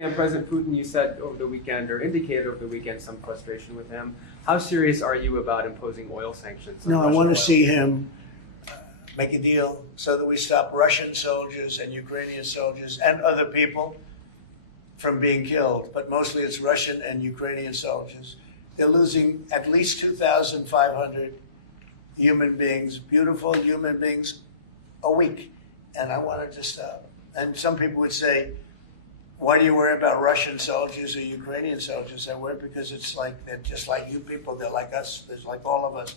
And President Putin, you said over the weekend, or indicated over the weekend, some frustration with him. How serious are you about imposing oil sanctions on No, I Russian want oil? to see him make a deal so that we stop Russian soldiers and Ukrainian soldiers and other people from being killed. But mostly it's Russian and Ukrainian soldiers. They're losing at least 2,500 human beings, beautiful human beings, a week. And I want it to stop. And some people would say, why do you worry about Russian soldiers or Ukrainian soldiers? I worry because it's like they're just like you people. They're like us. They're like all of us.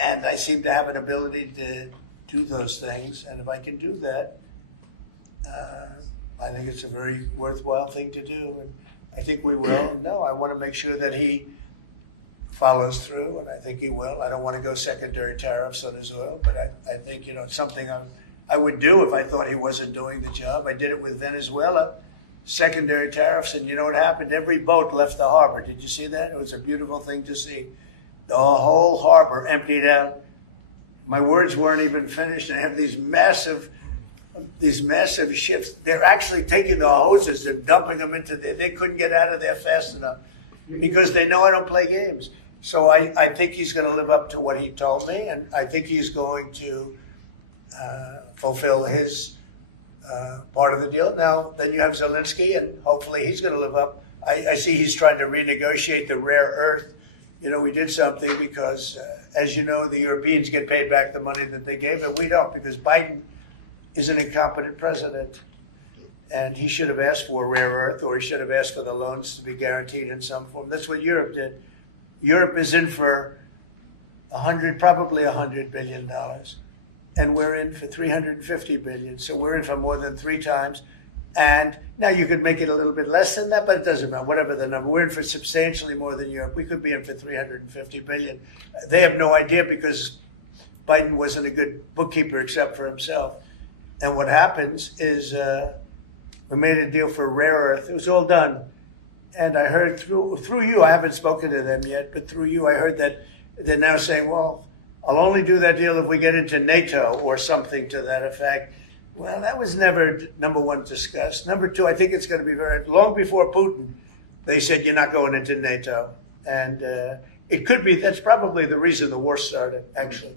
And I seem to have an ability to do those things. And if I can do that, I think it's a very worthwhile thing to do. And I think we will. No, I want to make sure that he follows through, and I think he will. I don't want to go secondary tariffs on his oil, but I think, it's something I would do if I thought he wasn't doing the job. I did it with Venezuela. Secondary tariffs, and you know what happened? Every boat left the harbor. Did you see that? It was a beautiful thing to see. The whole harbor emptied out. My words weren't even finished. I have these massive ships. They're actually taking the hoses and dumping them into there. They couldn't get out of there fast enough because they know I don't play games. So I think he's going to live up to what he told me, and I think he's going to fulfill his part of the deal. Now, then you have Zelensky, and hopefully he's going to live up. I see he's trying to renegotiate the rare earth. We did something because, as you know, the Europeans get paid back the money that they gave, and we don't, because Biden is an incompetent president. And he should have asked for rare earth, or he should have asked for the loans to be guaranteed in some form. That's what Europe did. Europe is in for probably $100 billion. And we're in for $350 billion. So we're in for more than 3 times. And now you could make it a little bit less than that, but it doesn't matter, whatever the number. We're in for substantially more than Europe. We could be in for $350 billion. They have no idea because Biden wasn't a good bookkeeper except for himself. And what happens is we made a deal for rare earth. It was all done. And I heard through you, I haven't spoken to them yet, but through you, I heard that they're now saying, well, I'll only do that deal if we get into NATO or something to that effect. Well, that was never, number one, discussed. Number two, I think it's going to be long before Putin, they said you're not going into NATO. And it could be, that's probably the reason the war started, actually.